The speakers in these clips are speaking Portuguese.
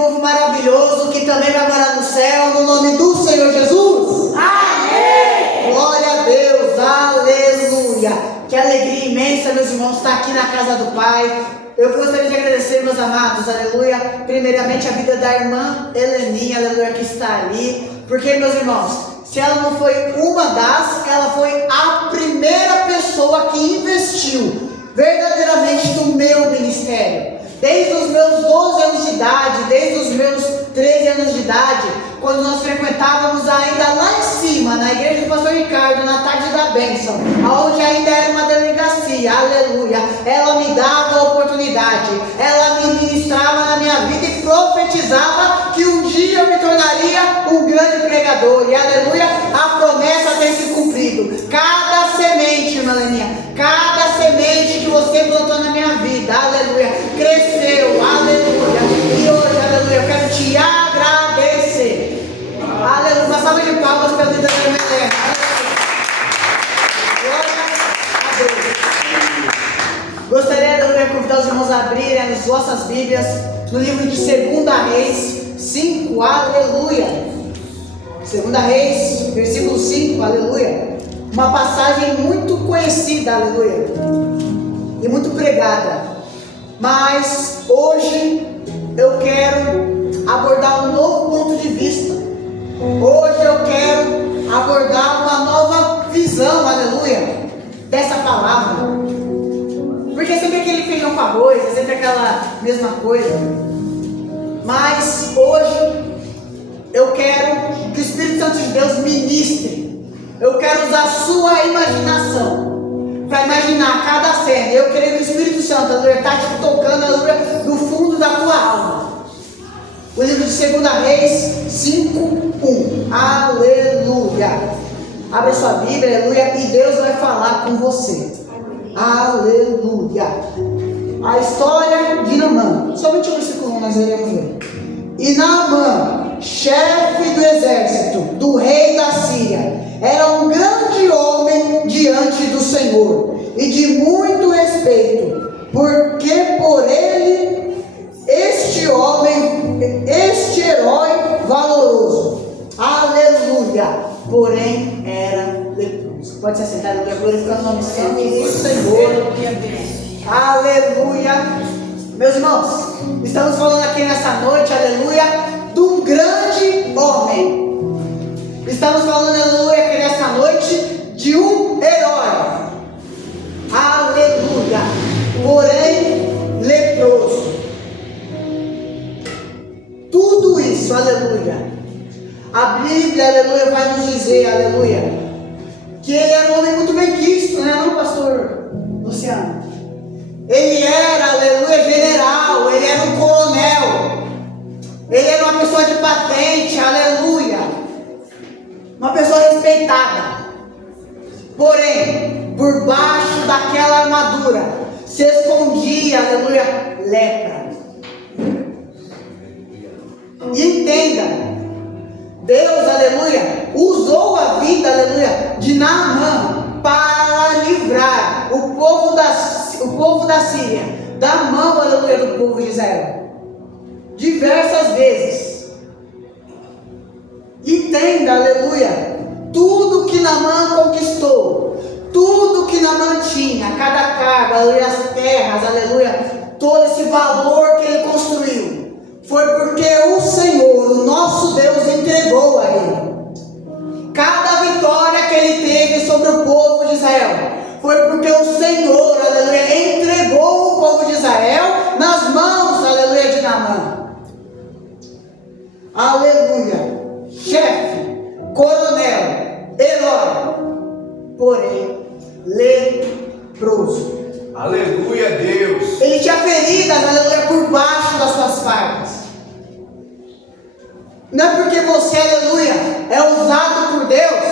povo maravilhoso que também vai morar no céu, no nome do Senhor Jesus. Amém! Glória a Deus, aleluia! Que alegria imensa, meus irmãos, estar aqui na casa do Pai. Eu gostaria de agradecer, meus amados, aleluia, primeiramente a vida da irmã Heleninha, aleluia, que está ali. Porque, meus irmãos, se ela não foi ela foi a primeira pessoa que investiu verdadeiramente no meu ministério. Desde os meus 12 anos de idade, desde os meus 13 anos de idade, quando nós frequentávamos ainda lá em cima, na igreja do pastor Ricardo, na tarde da bênção, onde ainda era uma delegacia, aleluia, ela me dava a oportunidade, ela me ministrava na minha vida e profetizava que um dia eu me tornaria um grande pregador, e aleluia, a promessa tem se cumprido. Cada semente, irmã Leninha, cada semente que você plantou na minha vida, aleluia, cresceu, aleluia, e hoje, aleluia, eu quero te agradecer. Aleluia, uma salva de palmas pela vida da minha mulher. Glória a Deus. Gostaria de convidar os irmãos a abrirem as vossas Bíblias no livro de 2 Reis 5, aleluia. 2 Reis, versículo 5, aleluia. Uma passagem muito conhecida, aleluia, e muito pregada. Mas hoje eu quero abordar um novo ponto de vista. Hoje eu quero abordar uma nova visão, aleluia, dessa palavra. Porque sempre aquele feijão com arroz, é sempre aquela mesma coisa. Mas hoje eu quero que o Espírito Santo de Deus ministre. Eu quero usar a sua imaginação para imaginar cada cena. Eu creio que o Espírito Santo, aleluia, está te tocando, aleluia, do fundo da tua alma. O livro de 2 Reis 5, 1. Aleluia. Abra sua Bíblia, aleluia, e Deus vai falar com você. Aleluia. A história de Naamã. Somente o versículo 1 nós iremos ver. E Naamã, chefe do exército do rei da Síria, era um grande homem diante do Senhor e de muito respeito, porque por ele este homem, este herói valoroso, aleluia, porém era leproso. Pode se assentar, aleluia, glorificando o nome santo do Senhor, aleluia. Meus irmãos, estamos falando aqui nessa noite, aleluia, de um grande homem. Estamos falando, aleluia, aqui nessa noite de um herói, aleluia, porém leproso. Tudo isso, aleluia, a Bíblia, aleluia, vai nos dizer, aleluia, que ele era um homem muito bem quisto, né, não, pastor Luciano? Ele era, aleluia, general, ele era um coronel, ele era uma pessoa de patente, aleluia, uma pessoa respeitada. Porém, por baixo daquela armadura se escondia, aleluia, lepra. E entenda, Deus, aleluia, usou a vida, aleluia, de Naamã para livrar o povo da Síria da mão, aleluia, do povo de Israel. Diversas vezes. Entenda, aleluia, tudo que Naamã conquistou, tudo que Naamã tinha, cada carga, aleluia, as terras, aleluia, todo esse valor que ele construiu, foi porque o Senhor, o nosso Deus, entregou a ele. Cada vitória que ele teve sobre o povo de Israel foi porque o Senhor, aleluia, entregou o povo de Israel nas mãos, aleluia, de Naamã. Aleluia. Chefe, coronel, herói, porém leproso. Aleluia, Deus. Ele tinha feridas, aleluia, por baixo das suas fardas. Não é porque você, aleluia, é usado por Deus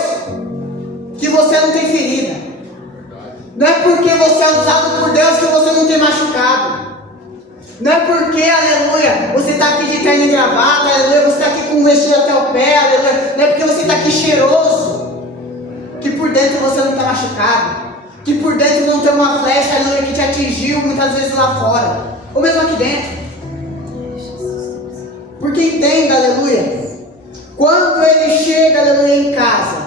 que você não tem ferida. Não é porque você é usado por Deus que você não tem machucado. Não é porque, aleluia, você está aqui de terno e gravata, aleluia, você está aqui com um vestido até o pé, aleluia. Não é porque você está aqui cheiroso que por dentro você não está machucado. Que por dentro não tem uma flecha, aleluia, que te atingiu muitas vezes lá fora. Ou mesmo aqui dentro. Porque entenda, aleluia, quando ele chega, aleluia, em casa,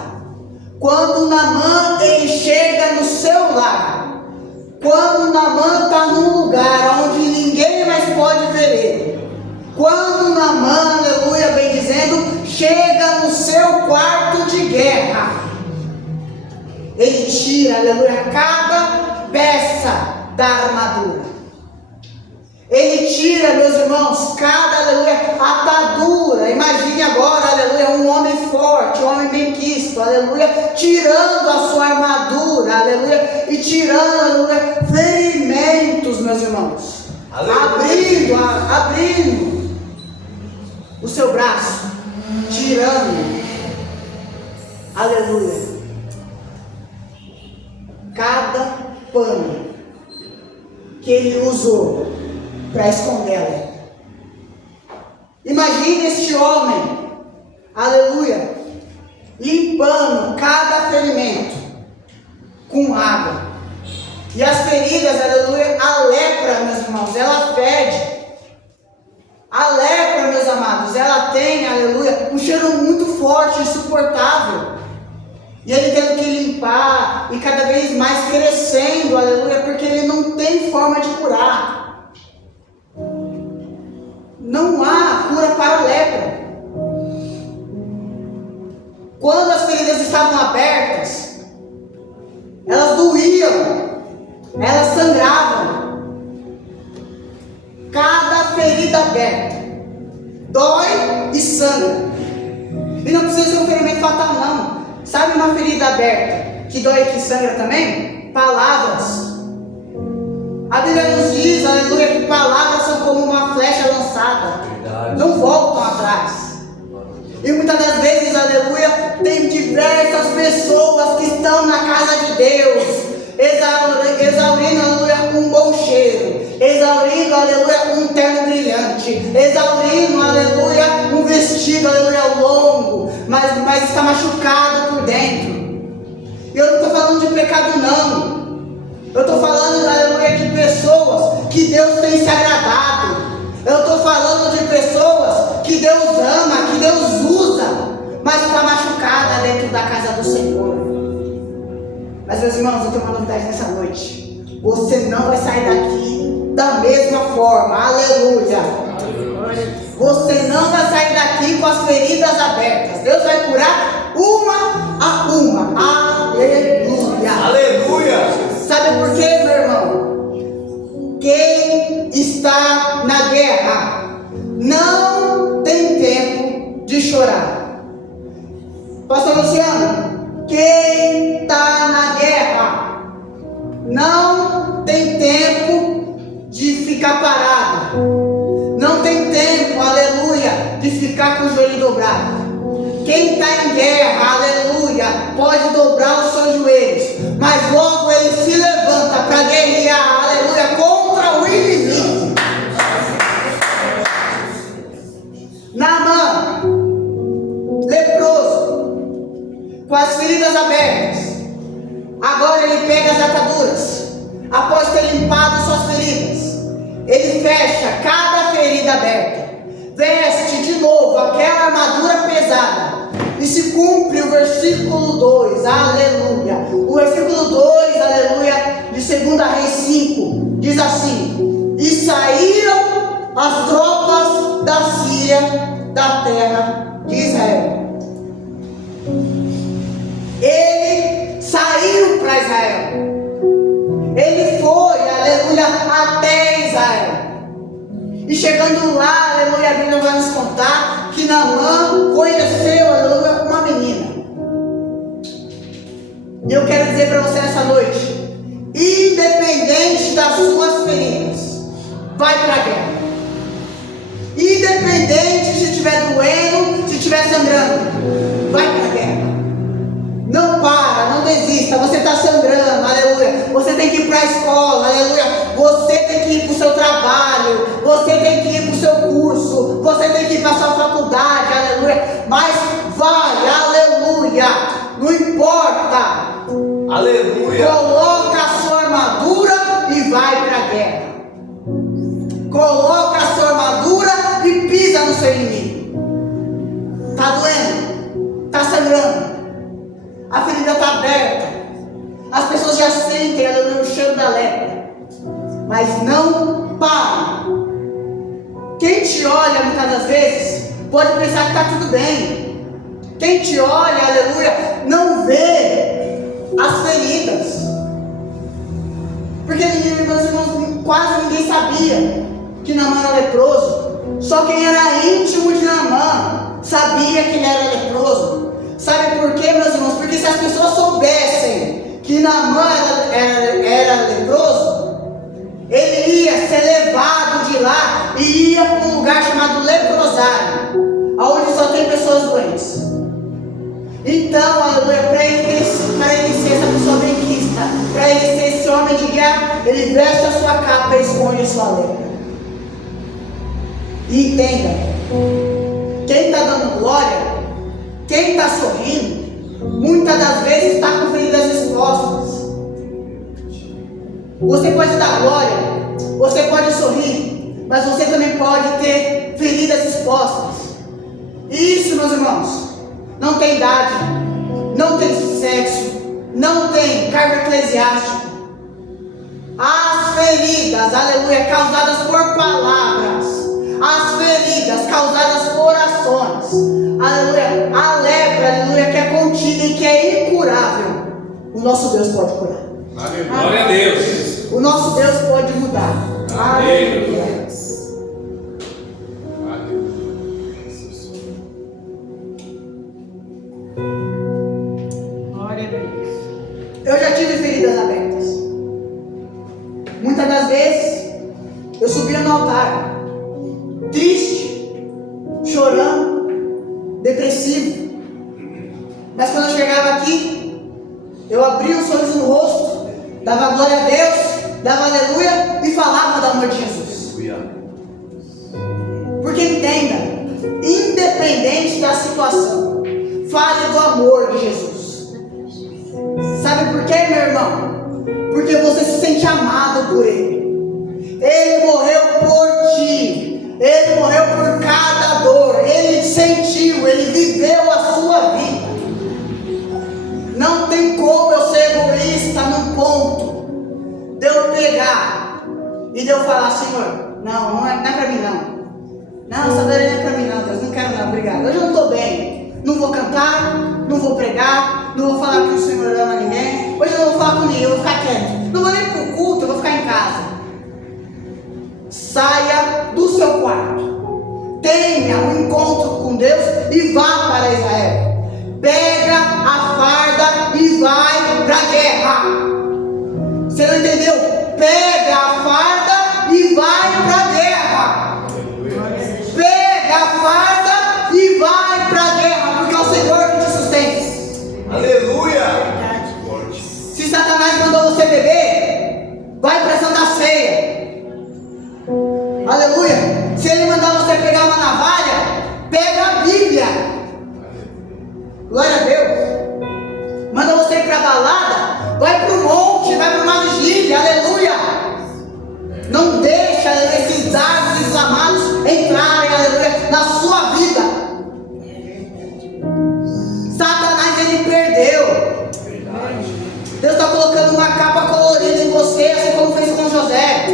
quando Naamã ele chega no seu lar, quando Naamã está num lugar onde ninguém mais pode ver ele, quando Naamã, aleluia, bem dizendo, chega no seu quarto de guerra, ele tira, aleluia, cada peça da armadura. Ele tira, meus irmãos, cada, aleluia, atadura. Imagine agora, aleluia, um homem forte, um homem benquisto, aleluia, tirando a sua armadura, aleluia, e tirando, aleluia, ferimentos, meus irmãos. Abrindo o seu braço, tirando, aleluia, cada pano que ele usou para escondê-la. Imagine este homem, aleluia, limpando cada ferimento com água. E as feridas, aleluia, a lepra, meus irmãos, ela fede. A lepra, meus amados, ela tem, aleluia, um cheiro muito forte, insuportável. E ele tendo que limpar, e cada vez mais crescendo, aleluia, porque ele não tem forma de curar. Não há cura para a lepra. Quando as feridas estavam abertas, elas doíam, elas sangravam. Cada ferida aberta dói e sangra. E não precisa ser um ferimento fatal, não. Sabe uma ferida aberta que dói e que sangra também? Palavras. A Bíblia nos diz, aleluia, que palavras são como uma flecha lançada. Verdade. Não voltam atrás. E muitas das vezes, aleluia, tem diversas pessoas que estão na casa de Deus, exaurindo, aleluia, um bom cheiro, exaurindo, aleluia, um terno brilhante, exaurindo, aleluia, um vestido, aleluia, longo, mas está machucado por dentro. E eu não estou falando de pecado, não. Eu estou falando, aleluia, de pessoas que Deus tem se agradado. Eu estou falando de pessoas que Deus ama, que Deus usa, mas está machucada dentro da casa do Senhor. Mas, meus irmãos, eu tenho uma novidade nessa noite. Você não vai sair daqui da mesma forma. Aleluia. Você não vai sair daqui com as feridas abertas. Deus vai curar uma a uma. Aleluia. Aleluia. Sabe por quê, meu irmão? Quem está na guerra não tem tempo de chorar. Pastor Luciano, quem está na guerra não tem tempo de ficar parado. Não tem tempo, aleluia, de ficar com o joelho dobrado. Quem está em guerra, aleluia, pode dobrar os seus joelhos, mas logo ele se levanta para guerrear, aleluia, contra o inimigo. Naamã, leproso, com as feridas abertas, agora ele pega as ataduras, após ter limpado suas feridas, ele fecha cada ferida aberta, veste de novo aquela armadura pesada, e se cumpre o versículo 2, aleluia. O versículo 2, aleluia, de 2 Reis 5, diz assim: e saíram as tropas da Síria da terra de Israel. Ele saiu para Israel. Ele foi, aleluia, até Israel. E chegando lá, aleluia, a Bíblia vai nos contar que Naamã conheceu, aleluia, uma menina. E eu quero dizer para você nessa noite, independente das suas feridas, vai para a guerra. Independente se estiver doendo, se estiver sangrando, vai para a guerra. Não para, não desista. Você está sangrando, aleluia. Você tem que ir para a escola, aleluia. Você tem que ir para o seu trabalho. Você tem que ir para o seu curso. Você tem que ir para a sua faculdade, aleluia. Mas vai, aleluia. Não importa. Aleluia. Coloca a sua armadura e vai para a guerra. Coloca a sua armadura e pisa no seu inimigo. Está doendo, está sangrando, a ferida está aberta, as pessoas já sentem, aleluia, o cheiro da lepra, mas não para. Quem te olha muitas das vezes pode pensar que está tudo bem. Quem te olha, aleluia, não vê as feridas. Porque, meus irmãos, quase ninguém sabia que Naamã era leproso. Só quem era íntimo de Naamã sabia que ele era leproso. Sabe por quê, meus irmãos? Porque se as pessoas soubessem que Naamã era leproso, ele ia ser levado de lá e ia para um lugar chamado leprosário, onde só tem pessoas doentes. Então, aleluia, para ele ser essa pessoa benquista, para ele ser esse homem de guerra, ele veste a sua capa e esconde a sua lepra. E entenda, quem está dando glória, quem está sorrindo, muitas das vezes está com feridas expostas. Você pode dar glória, você pode sorrir, mas você também pode ter feridas expostas. E isso, meus irmãos, não tem idade, não tem sexo, não tem cargo eclesiástico. As feridas, aleluia, causadas por palavras, as feridas causadas por ações, aleluia, a lepra, aleluia, que é contida e que é incurável, o nosso Deus pode curar. Aleluia. Glória a Deus. O nosso Deus pode mudar. Aleluia. Glória a Deus. Eu já tive feridas abertas. Muitas das vezes eu subia no altar, triste, chorando, depressivo. Mas quando eu chegava aqui, eu abria um sorriso no rosto, dava glória a Deus, dava aleluia e falava do amor de Jesus. Porque entenda, independente da situação, fale do amor de Jesus. Sabe por quê, meu irmão? Porque você se sente amado por Ele. Ele morreu por ti. Ele morreu por cada dor. Ele sentiu, Ele viveu a sua vida. Não tem como eu ser egoísta num ponto de eu pegar e de eu falar, Senhor, não é pra mim não. Não, essa dor não é pra mim não, Deus, não quero não, obrigado. Hoje eu não estou bem. Não vou cantar, não vou pregar, não vou falar que o Senhor ama ninguém. Hoje eu não vou falar com ninguém, eu vou ficar quieto. Não vou nem pro culto, eu vou ficar em casa. Saia do seu quarto. Tenha um encontro com Deus e vá para Israel. Pega a farda e vai para a guerra. Você não entendeu? Pega a farda e vai para a guerra. Pega a farda e vai para a guerra, porque é o Senhor que te sustenta. Aleluia. Se Satanás mandou você beber, vai para a Santa Ceia. Aleluia. Se ele mandar você pegar uma navalha, pega a Bíblia. Glória a Deus. Manda você ir para a balada, vai para o monte, vai para uma vigília. Aleluia. Não deixa esses dardos inflamados entrarem, aleluia, na sua vida. Satanás, ele perdeu. Deus está colocando uma capa colorida em você, assim como fez com José.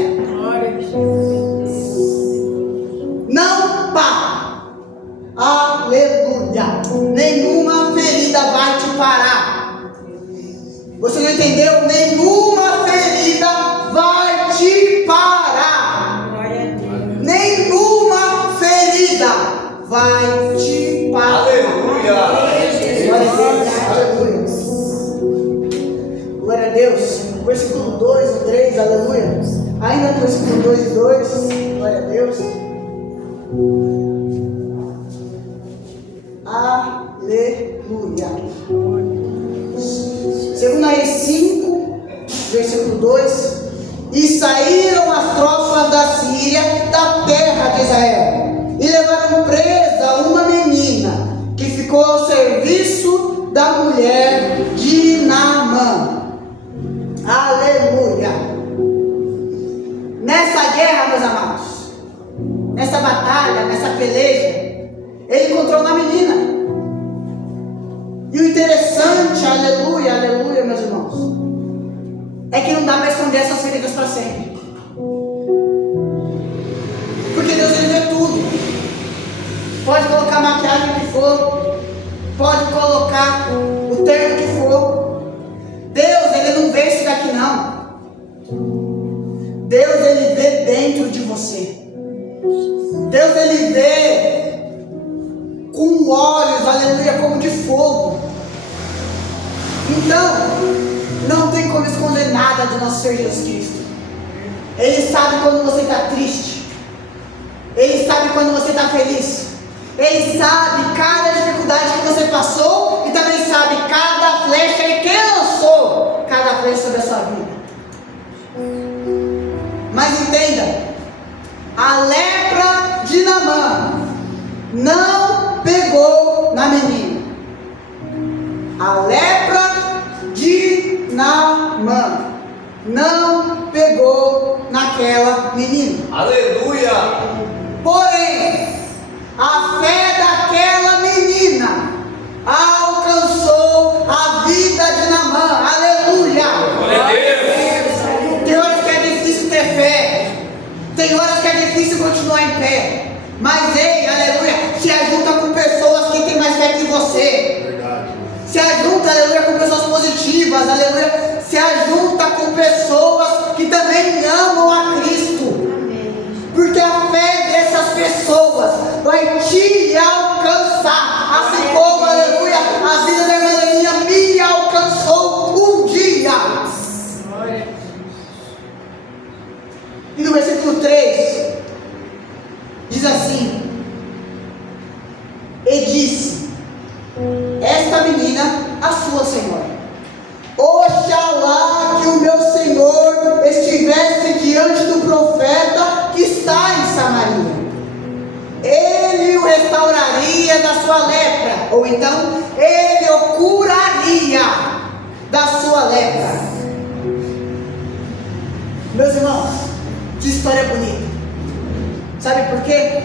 Não para. Aleluia. Nenhuma ferida vai te parar. Você não entendeu? Nenhuma ferida vai te parar. Nenhuma ferida vai te parar. Aleluia. Glória a Deus. Aleluia. Glória a Deus. Versículo 2 e 3, aleluia. Ainda no versículo 2 e 2, glória a Deus. Aleluia. Segundo Reis 5, versículo 2. E saíram as tropas da Síria da terra de Israel, e levaram presa uma menina, que ficou ao serviço da mulher de Naamã. Aleluia. Nessa guerra, meus amados, nessa batalha, nessa peleja, esconder essas feridas para sempre. Porque Deus, Ele vê tudo. Pode colocar a maquiagem que for, pode colocar o terno que for. Deus, Ele não vê isso daqui não. Deus, Ele vê dentro de você. Deus, Ele vê com olhos, aleluia, como de fogo. Então, não tem como esconder nada do nosso Senhor Jesus Cristo. Ele sabe quando você está triste. Ele sabe quando você está feliz. Ele sabe cada dificuldade que você passou e também sabe cada flecha e quem lançou cada flecha sobre a sua vida. Mas entenda, a lepra de Naamã não pegou na menina. A lepra de Naamã não pegou naquela menina. Aleluia! Porém, a fé daquela menina alcançou a vida de Naamã. Aleluia! Glória a Deus! Tem horas que é difícil ter fé. Tem horas que é difícil continuar em pé. Mas ei, aleluia, se ajunta com pessoas que têm mais fé que você. Verdade. Se ajunta, aleluia, com pessoas positivas, aleluia. Se ajunta com pessoas que também amam a Cristo. Porque a fé dessas pessoas vai te alcançar. Assim como, aleluia, a vida da irmã Leninha me alcançou um dia. E no versículo 3, diz assim: e disse esta menina a sua senhora: oxalá que o meu senhor estivesse diante do profeta que está em Samaria. Ele o restauraria da sua lepra, ou então ele o curaria da sua lepra. Meus irmãos, que história bonita. Sabe por quê?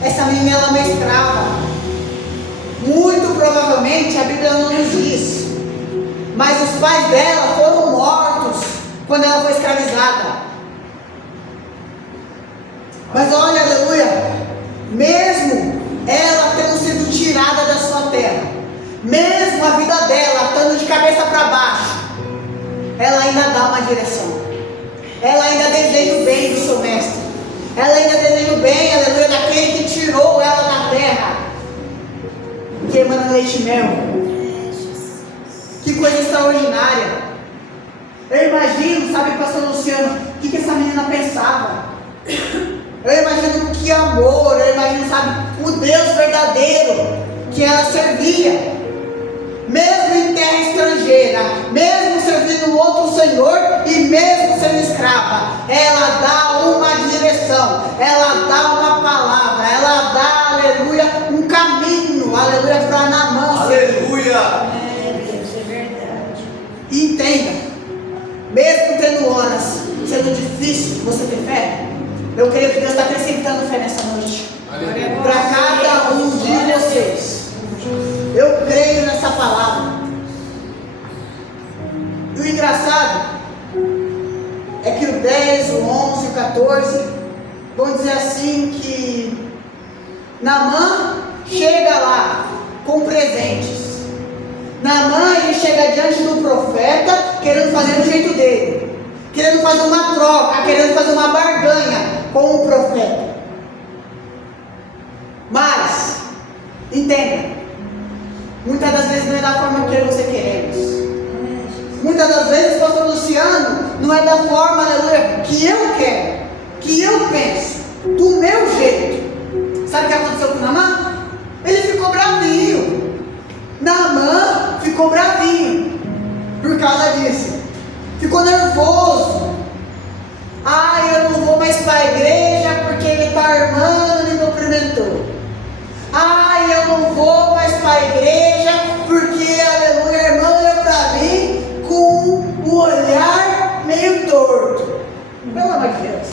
Essa menina ela é uma escrava. Muito provavelmente a Bíblia não nos diz, mas os pais dela foram mortos quando ela foi escravizada. Mas olha, aleluia, mesmo ela tendo sido tirada da sua terra, mesmo a vida dela estando de cabeça para baixo, ela ainda dá uma direção. Ela ainda deseja o bem do seu mestre. Ela ainda deseja o bem, aleluia, daquele que tirou ela da terra, que emana leite e mel. Que coisa extraordinária. Eu imagino, sabe, pastor Luciano, o que essa menina pensava. Eu imagino que amor, eu imagino, sabe, o Deus verdadeiro que ela servia. Mesmo em terra estrangeira, mesmo servindo outro Senhor e mesmo sendo escrava, ela dá uma direção, ela dá uma palavra, ela dá, aleluia, um caminho, aleluia, para Naamã. Aleluia! Deus, é verdade. E entenda, mesmo tendo horas sendo difícil você ter fé, eu creio que Deus está acrescentando fé nessa noite para cada um de vocês. Eu creio nessa palavra. E o engraçado é que o 10, o 11 e o 14 vão dizer assim que Naamã chega lá com presentes. Naamã, ele chega diante do profeta querendo fazer do jeito dele, querendo fazer uma troca, querendo fazer uma barganha com o profeta. Mas entenda, muitas das vezes não é da forma que eu e você queremos. Muitas das vezes, pastor Luciano, não é da forma, aleluia, que eu quero, que eu penso, do meu jeito. Sabe o que aconteceu com Naamã? Ele ficou bravinho. Naamã ficou bravinho por causa disso. Ficou nervoso. Eu não vou mais para a igreja porque ele está armando e me cumprimentou. Eu não vou mais para a igreja porque, aleluia, a irmã olhou para mim com um olhar meio torto. Pelo amor de Deus.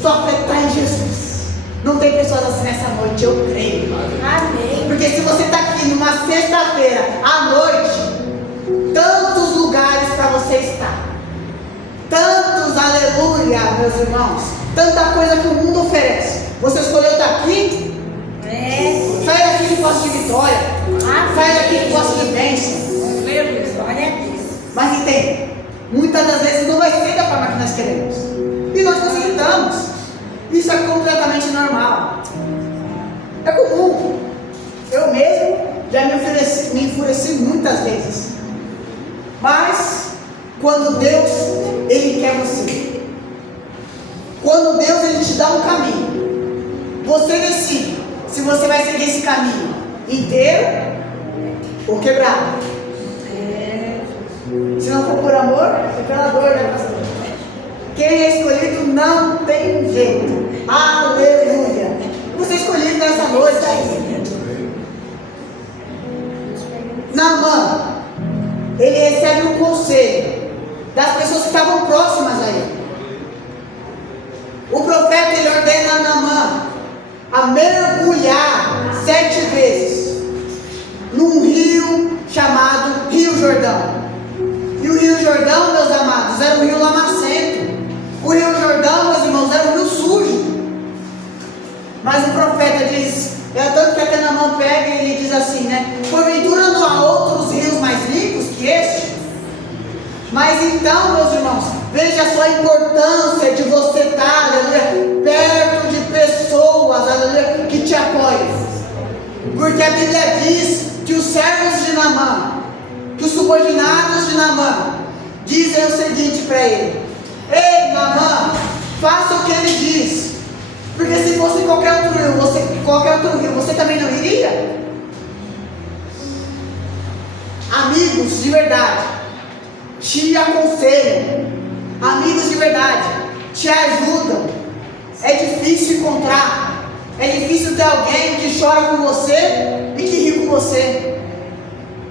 Sua fé está em Jesus. Não tem pessoas assim nessa noite, eu creio. Amém. Porque se você está aqui numa sexta-feira à noite, tantos lugares para você estar. tantos, aleluia, meus irmãos, tanta coisa que o mundo oferece. Você escolheu estar aqui? Sai daqui que possa de vitória. Sai daqui que possa de bênção. Mas entende, muitas das vezes não vai ser da forma que nós queremos. E nós facilitamos. Isso é completamente normal. É comum. Eu mesmo já me enfureci muitas vezes. Mas quando Deus, Ele quer você. Quando Deus, Ele te dá um caminho, você decide se você vai seguir esse caminho inteiro ou quebrado. Se não for por amor, é pela dor, né, pastor? Quem é escolhido não tem jeito. Aleluia. Você é escolhido nessa noite aí. Naamã, ele recebe um conselho das pessoas que estavam próximas a ele. O profeta, ele ordena a Naamã a mergulhar 7 vezes num rio chamado Rio Jordão. E o Rio Jordão, meus amados, era um rio lamacento. O Rio Jordão, meus irmãos, era um rio sujo. Mas o profeta diz, é tanto que até Naamã pega e ele diz assim, né? Porventura não há outros rios mais limpos que este? Mas então, meus irmãos, veja só a importância de você estar, aleluia, perto de pessoas, aleluia, que te apoiam. Porque a Bíblia diz que os servos de Naamã, que os subordinados de Naamã, dizem o seguinte para ele: ei, Naamã, faça o que ele diz. Porque se fosse qualquer outro rio, você também não iria? Amigos de verdade te aconselham, amigos de verdade te ajudam. É difícil encontrar, é difícil ter alguém que chora com você e que ri com você.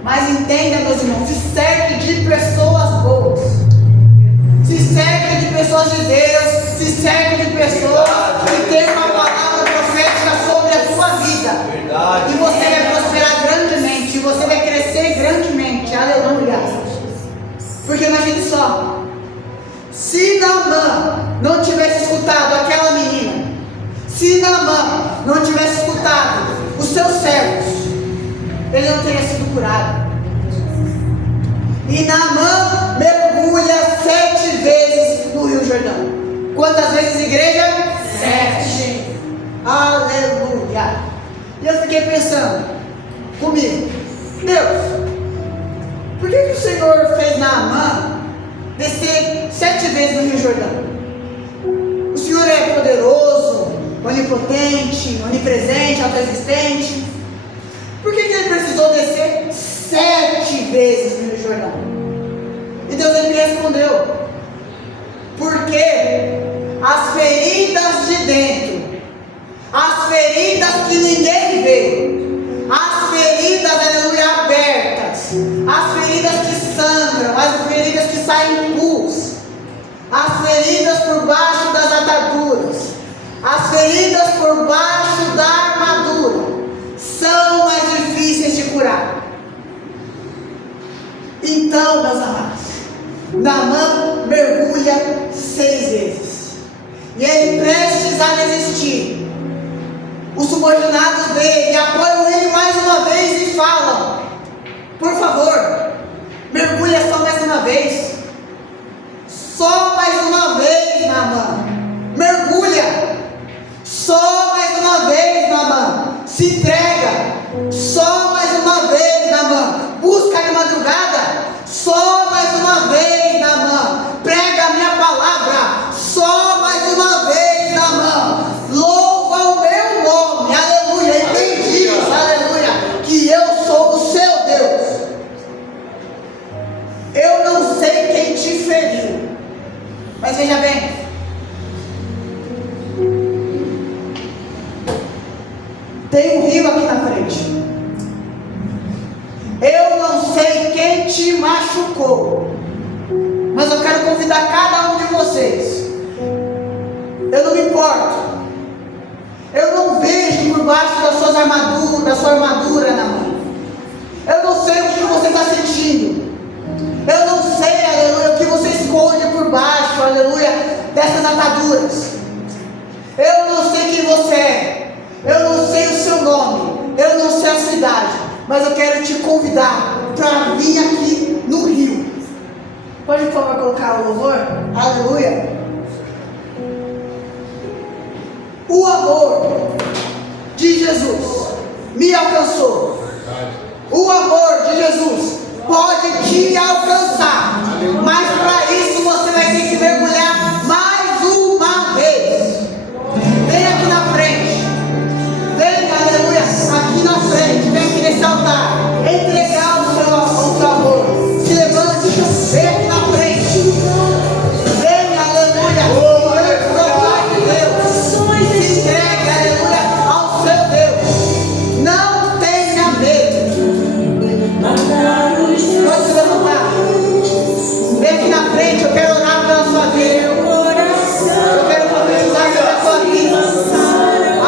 Mas entenda, meus irmãos, se cerque de pessoas boas, se cerque de pessoas de Deus, se cerque de pessoas que têm uma palavra profética sobre a sua vida. Verdade. E você vai prosperar grandemente, você vai crescer grandemente. Aleluia. Porque imagine só, se Naamã não tivesse escutado aquela menina, se Naamã não tivesse escutado os seus servos, ele não teria sido curado. E Naamã mergulha 7 vezes no Rio Jordão. Quantas vezes, igreja? 7. Aleluia. E eu fiquei pensando comigo, Deus, por que o Senhor fez Naamã descer 7 vezes no Rio Jordão? O Senhor é poderoso, onipotente, onipresente, autoexistente. Por que ele precisou descer 7 vezes no Rio Jordão? E Deus, ele me respondeu: porque as feridas de dentro, as feridas que ninguém vê, as feridas, aleluia, abertas, as feridas que sangram, as feridas que saem pus, as feridas por baixo das ataduras, as feridas por baixo da armadura, são mais difíceis de curar. Então, meus amados, Naamã mergulha 6 vezes. E ele, prestes a desistir, os subordinados dele apoiam ele mais uma vez e falam: por favor, mergulha só mais uma vez. Só mais uma vez, Naamã. Mergulha. Só mais uma vez, Naamã. Se entrega. Só mais uma vez, Naamã. Busca de madrugada. Só mais uma vez, Naamã. Prega a minha palavra. Só mais uma vez, Naamã. Louva o meu nome. Aleluia. E bendiz, aleluia, que eu sou o seu Deus. Eu não sei quem te feriu, mas veja bem, tem um rio aqui na frente. Eu não sei quem te machucou, mas eu quero convidar cada um de vocês. Eu não me importo. Eu não vejo por baixo das suas armaduras, da sua armadura na mão. Eu não sei o que você está sentindo. Eu não sei, aleluia, o que você esconde por baixo, debaixo, aleluia, dessas ataduras. Eu não sei quem você é, eu não sei o seu nome, eu não sei a sua idade, mas eu quero te convidar para vir aqui no Rio. Pode, por favor, colocar o louvor? Aleluia. O amor de Jesus me alcançou. O amor de Jesus pode te alcançar, mas para isso você vai ter que mergulhar mais uma vez. Vem aqui na frente, vem, aleluia, aqui na frente, vem aqui nesse altar, entregar o seu amor. Se levante, vem aqui na frente, vem, aleluia, diante do Pai de Deus, se entregue, aleluia, ao seu Deus. Não tenha medo. Pode se levantar. Vem aqui na frente, eu quero orar pela sua vida. Eu quero profetizar sobre a sua vida.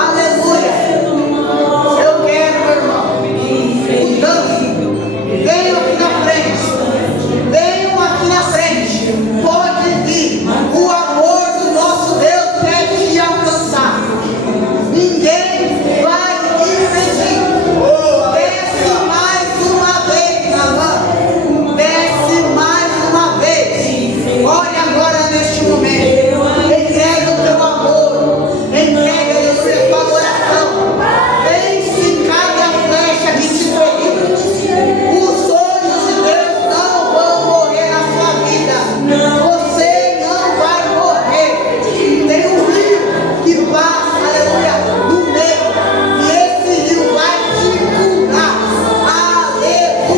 Aleluia. Eu quero, meu irmão, mudança. Venham aqui na frente. Venham aqui na frente. Pode vir. O amor do nosso Deus quer te alcançar. Ninguém vai impedir. Desce mais uma vez, Navan. Desce mais uma vez. Olha agora neste momento. Entrega o teu amor. Entrega, aleluia, a tua adoração. Vence cada flecha que te feriu. Os sonhos de Deus não vão morrer na sua vida. Você não vai morrer. Tem um rio que passa, aleluia, no meio. E esse rio vai te curar. Aleluia.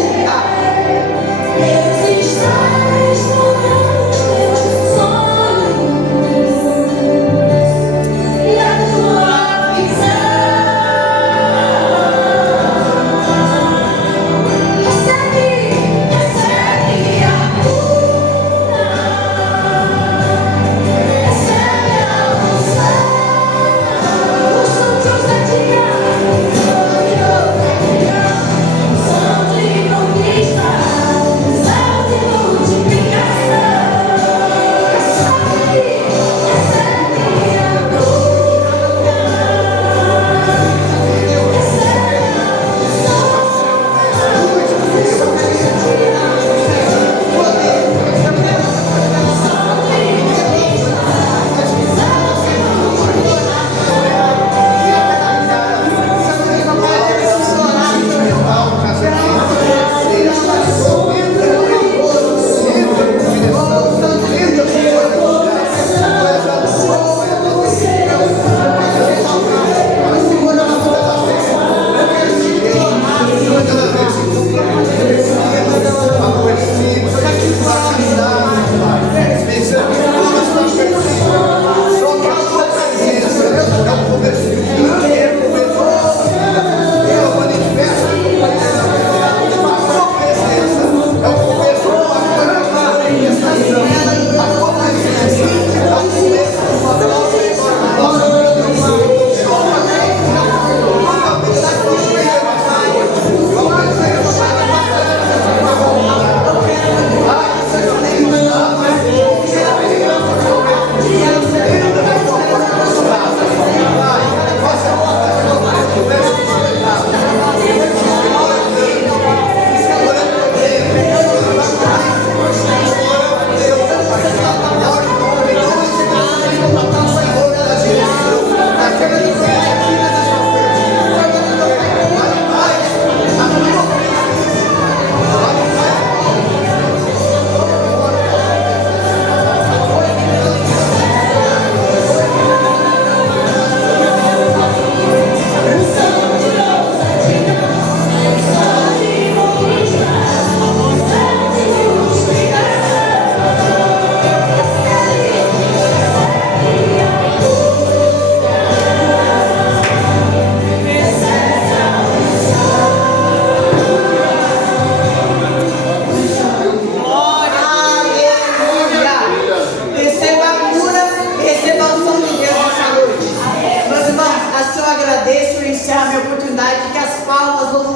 agradeço e encerro a minha oportunidade, que as palmas